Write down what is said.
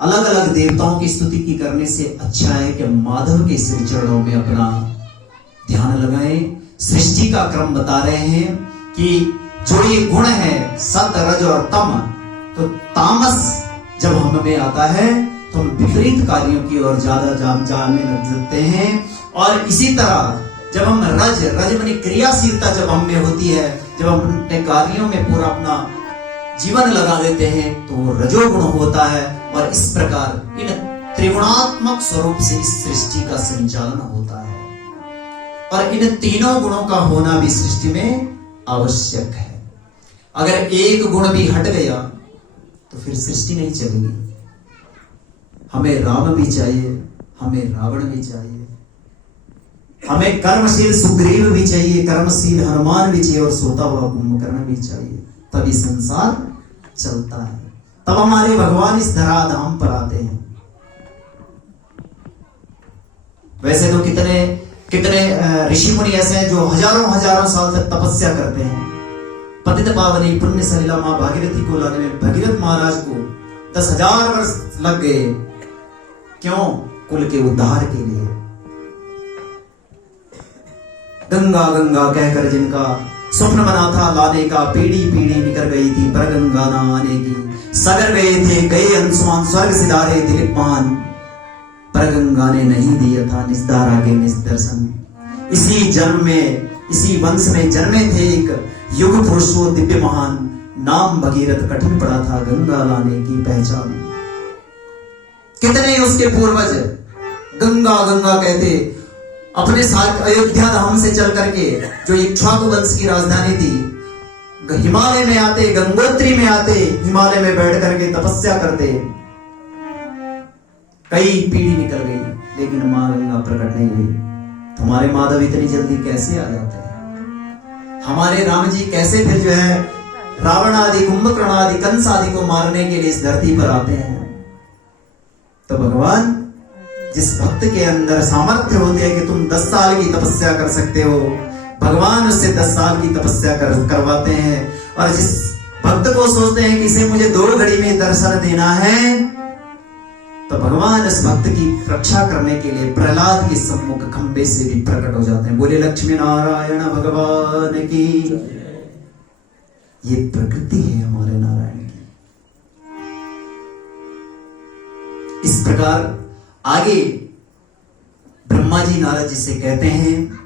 अलग अलग देवताओं की स्तुति की करने से अच्छा है कि माधव के श्री चरणों में अपना ध्यान लगाएं। सृष्टि का क्रम बता रहे हैं कि जो ये गुण है सत रज और तम, तो तामस जब हम में आता है तो हम विपरीत कार्यों की ओर ज्यादा जानने लग जाते हैं। और इसी तरह जब हम रज मानी क्रियाशीलता जब हम में होती है, जब हम अपने कार्यों में पूरा अपना जीवन लगा देते हैं तो रजोगुण होता है। और इस प्रकार इन त्रिगुणात्मक स्वरूप से इस सृष्टि का संचालन होता है। और इन तीनों गुणों का होना भी सृष्टि में आवश्यक है। अगर एक गुण भी हट गया तो फिर सृष्टि नहीं चलेगी। हमें राम भी चाहिए, हमें रावण भी चाहिए, हमें कर्मशील सुग्रीव भी चाहिए, कर्मशील हनुमान भी चाहिए और सोता हुआ कुंभकर्ण भी चाहिए। तभी संसार चलता है, तब हमारे भगवान इस धराधाम पर आते हैं। वैसे तो कितने ऋषि मुनि ऐसे हैं जो हजारों साल तक तपस्या करते हैं। पतित पावनी पुण्य सलिला मां भागीरथी को लाने में भगीरथ महाराज को 10,000 वर्ष लग गए। क्यों? कुल के उद्धार के लिए। गंगा गंगा कहकर जिनका स्वप्न बना था लाने का, पीढ़ी पीढ़ी निकल गई थी पर गंगा ना आने की। सगर गए थे गए अंशुमान, स्वर्ग सिधारे दिलीप मान, पर गंगा ने नहीं दिया था निस्तारा के निस्दर्शन। इसी जन्म में इसी वंश में जन्मे थे एक युग पुरुषो दिव्य महान, नाम भगीरथ कठिन पड़ा था गंगा लाने की पहचान। कितने उसके पूर्वज गंगा गंगा कहते अपने साथ अयोध्या धाम से चल करके, जो इक्ष्वाकु वंश की राजधानी थी, हिमालय में आते, गंगोत्री में आते, हिमालय में बैठ करके तपस्या करते। कई पीढ़ी निकल गई लेकिन मां गंगा प्रकट नहीं हुई। तुम्हारे माधव इतनी जल्दी कैसे आ जाते हैं? हमारे राम जी कैसे फिर जो है रावण आदि, कुंभकर्ण आदि, कंस आदि को मारने के लिए इस धरती पर आते हैं? तो भगवान जिस भक्त के अंदर सामर्थ्य होती है कि तुम 10 साल की तपस्या कर सकते हो, भगवान उससे 10 साल की तपस्या करवाते हैं। और जिस भक्त को सोचते हैं कि इसे मुझे 2 घड़ी में दर्शन देना है, तो भगवान इस भक्त की रक्षा करने के लिए प्रहलाद के सम्मुख खंबे से भी प्रकट हो जाते हैं। बोले लक्ष्मी नारायण भगवान की। ये प्रकृति है हमारे नारायण की। इस प्रकार आगे ब्रह्मा जी नारद जी से कहते हैं